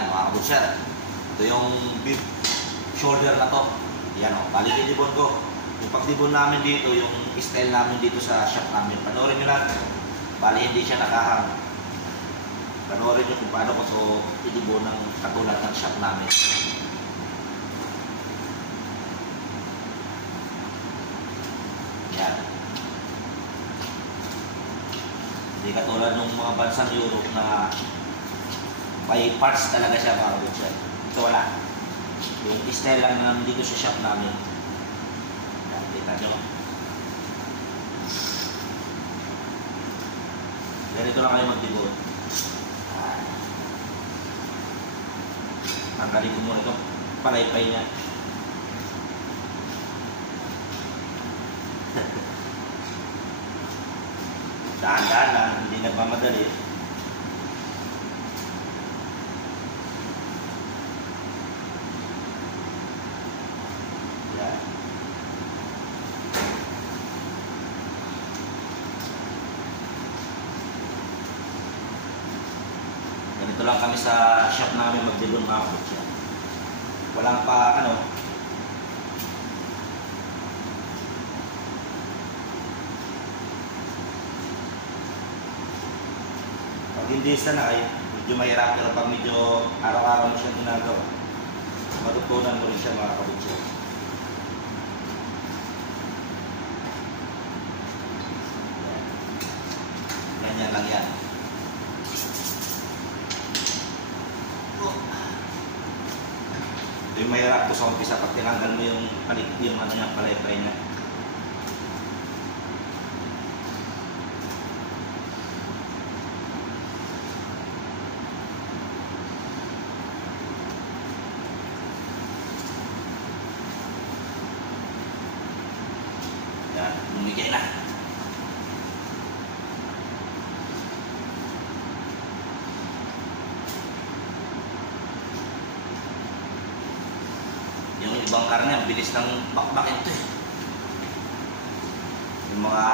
Yan mga kabutcher. Ito yung beef shoulder na to. Yan o, bali dinibon ko. Yung pagdibon namin dito, yung style namin dito sa shop namin. Panoorin nyo lang. Bali hindi siya nakahang. Panoorin nyo kung paano ko ito idibon ng katulad ng shop namin. Yan. Hindi katulad ng mga bansang Europe na may parts talaga siya mga kabutcher. Ito wala. Yung style lang namin dito sa shop namin. Yan, kita nyo. Ganito lang kayo magdibon. Tanggalin ko muna itong palaypay niya. Dahan-dahan lang, hindi nagmamadali. Yan. Ganito lang kami sa shop namin magdibon mga kabutcher. Walang pa ano. Pag hindi sanay, medyo mahirap, pero pag medyo araw-araw mo siya ginagawa, matutunan mo rin siya mga kabutcher. Ganyan lang yan. Yung mahirap ko sa umpisa pag tinanggal mo yung ano niya, palaypay niya. Yan, bumigay na. Yung ibang karne, ang bilis ng bakbakin ito eh. Yung mga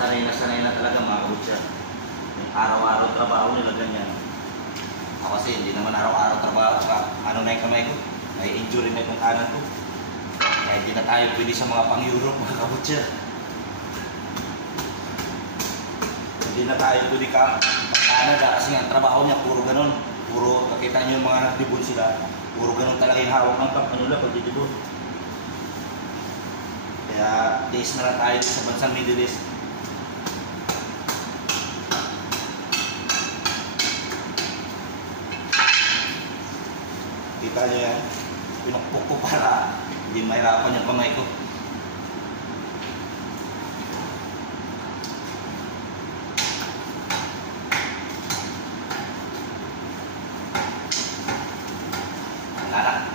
sanay na talaga mga kabutcher. Yung araw-araw trabaho nila ganyan. Ako kasi hindi naman araw-araw trabaho. Saka ano na yung kamay ko? May injury na itong kanan ko. Kaya hindi na tayo pwede sa mga pang-Europe mga kabutcher. Hindi na tayo pwede pang-Canada kasi ang trabaho niya puro ganun. Puro, nakita niyo yung mga nagdibon sila. Puro ganun talaga yung hawak ng ano pagdidibon. Kaya days na lang tayo sa bansang Middle East. Kita nyo yan, pinukpok ko para hindi mahirapan yung kamay ko.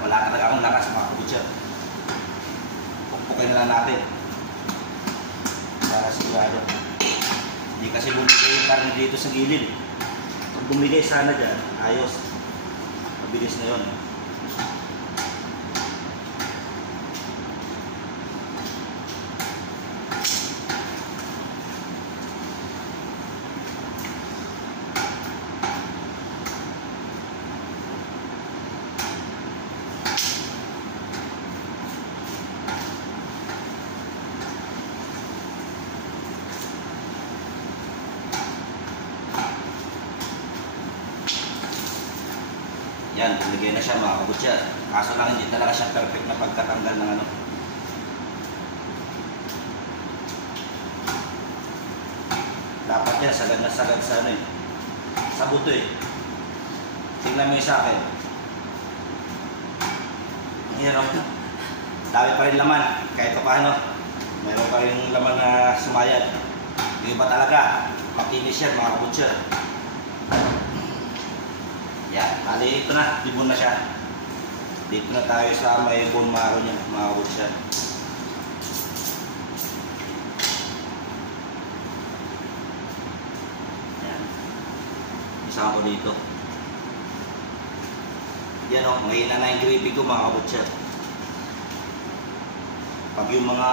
Wala talaga akong lakas mga kabutcher. Pukpukin na lang natin para sigurado. Hindi kasi bumigay yung karne dito sa gilid. Pag bumigay sana dyan, ayos. Mabilis na yun. Yan, tumigay na siya mga kabutcher. Kaso lang hindi talaga siya perfect na pagkatanggal ng ano. Dapat yan, sagad na sagad sa ano eh. Sa buto eh. Tingnan mo yung sa akin. Yan o. Dami pa rin laman. Kahit pa paano. Mayroon pa rin laman na sumayad. Hindi ba talaga? Makinis yan mga kabutcher. Yan, bali ito na, dibon na siya. Dito na tayo sa may bone marrow niya, mga kabutcher. Yan. Isa ko dito. Yan o, mahina na yung gravy ko mga kabutcher. Pag yung mga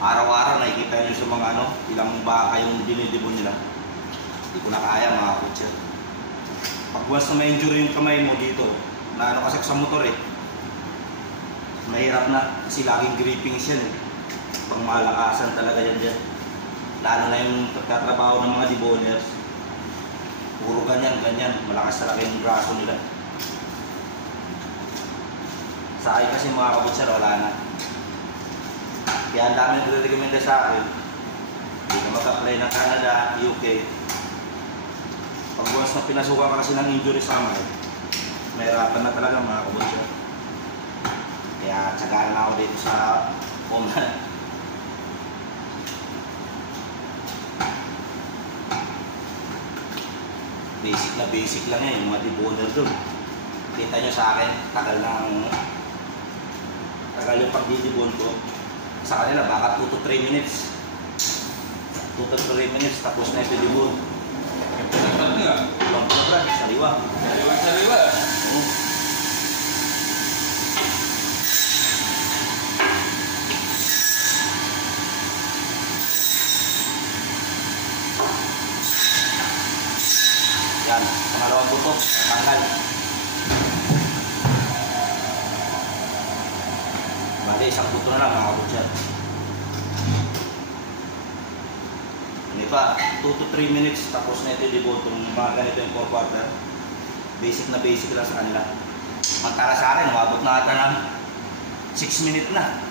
araw-araw nakikita nyo sa mga ilang baka yung dinidibon nila. Hindi ko na kaya mga kabutcher. Pag once na ma-injury yung kamay mo dito, na ano kasi sa motor eh, mahirap na kasi laging grippings yan eh. Pang malakasan talaga yan dyan. Lalo na yung pagtatrabaho ng mga deboners. Puro ganyan, malakas talaga yung braso nila. Sa akin kasi mga kabutsar, wala na. Kaya ang dami nagre-recommenda sa akin, hindi ka mag-apply ng Canada, UK. Pag once na pinasukan ka kasi ng injury sa kamay, mahirapan na talaga mga kabutsar. Kaya tsagaan na ako dito sa Oman. Basic lang yan, yung mga deboner doon. Kita nyo sa akin, tagal yung pagdidibon ko. Sa kanila, baka 2 to 3 minutes. 2 to 3 minutes, tapos na ito dibon. Ilang pala, saliwa. Saliwa. Oo. Yan, pangalawang putok, tanggal. Bali, isang puto na lang mga kabutsar. Hindi pa, 2 to 3 minutes, tapos na ito yung debon. Itong mga ganito yung 4 quarter. Basic lang sa kanila. Mantara sa akin, umabot na ata ng 6 minutes na.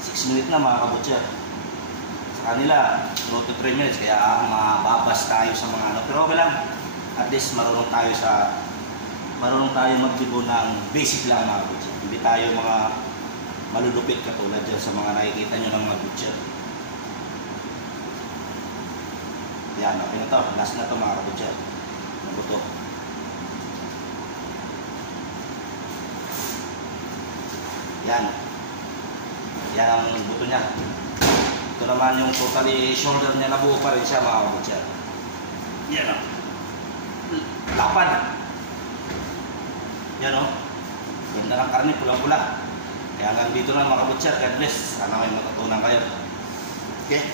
6 minutes na mga kabutsar. Sa kanila, 2 to 3 minutes, kaya mababas tayo sa mga ano. Pero okay lang. At least marunong tayo mag-debon ng basic lang mga butcher. Hindi tayo mga malulupit katulad dyan sa mga nakikita nyo ng mga butcher. Yan, okay na to. Last na to mga kabutcher. Nabuto. Yan. Yan ang buto niya. Ito naman yung totally shoulder niya, nabuo pa rin siya mga kabutcher. Yan o. Lapad. Yan o. Ganda ng karne, pulang-pula. Kaya hanggang dito lang mga kabutcher. God bless. Sana may matutunan kayo. Okay?